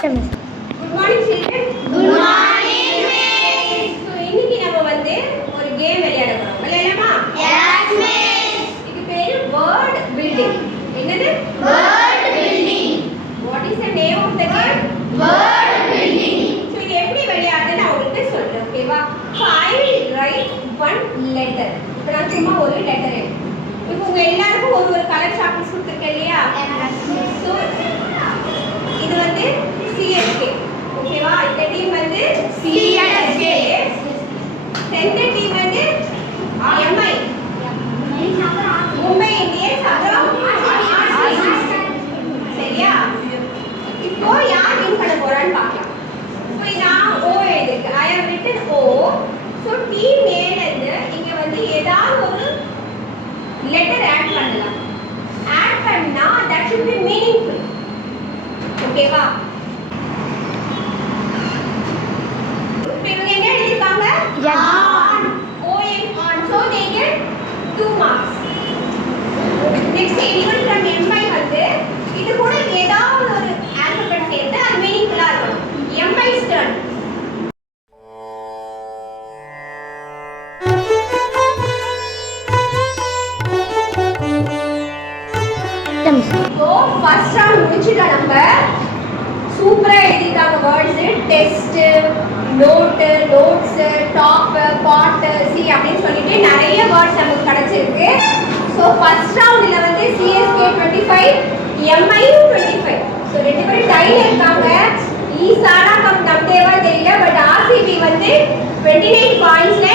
Good morning children. Good morning miss. So இன்னைக்கு நம்ம வந்து ஒரு கேம் விளையாட போறோம். விளையாடலாமா? Yes miss. இது பேரு word building. என்னது? Word building. What is the name of the game? Word building. So இது எப்படி விளையாடுறது நான் உங்களுக்கு சொல்றேன். ஓகேவா? So I will write one letter. இப்போ நான் சும்மா ஒரு லெட்டர் எழுதுறேன். இப்போ உங்க எல்லாருக்கும் ஒரு கலர் சாக்லேட்ஸ் கொடுத்திருக்கேன் இல்லையா? So இது வந்து CSK. ஓகேவா? இந்த டீம் வந்து CSK. செகண்ட் டீம் வந்து MI. மும்பை இந்தியன்ஸ் அப்புறம் சரியா? இப்போ யார் வின் பண்ண போறான்னு பார்க்கலாம். இப்போ நான் O எழுதிருக்கேன். I have written O. So team A ல இருந்து இங்க வந்து ஏதாவது ஒரு லெட்டர் ஆட் பண்ணலாம். ஆட் பண்ணா that should be meaningful. ஓகேவா? இவங்க என்ன எழுதிருக்காங்க? On. ON on. So they get 2 marks. Next anyone from MI வந்து இது கூட ஏதாவது ஒரு ஆல்பபெட் சேர்த்து அது மீனிங்ஃபுல்லா இருக்கும். MI's turn. So first round முடிச்சிட்டோம் நம்ம. சூப்பரா எழுதிட்டாங்க words. Test, note, notes, top, pot, C அப்படினு சொல்லிட்டு நிறைய வேர்ட்ஸ் நமக்கு கிடைச்சிருக்கு. சோ ஃபர்ஸ்ட் ரவுண்ட்ல வந்து CSK 25, MI 25. சோ ரெண்டு பேரும் டைல இருக்காங்க. ஈசானா கம் நம்மதேவா தெரியல, பட் RCB வந்து 29 பாயிண்ட்ஸ்ல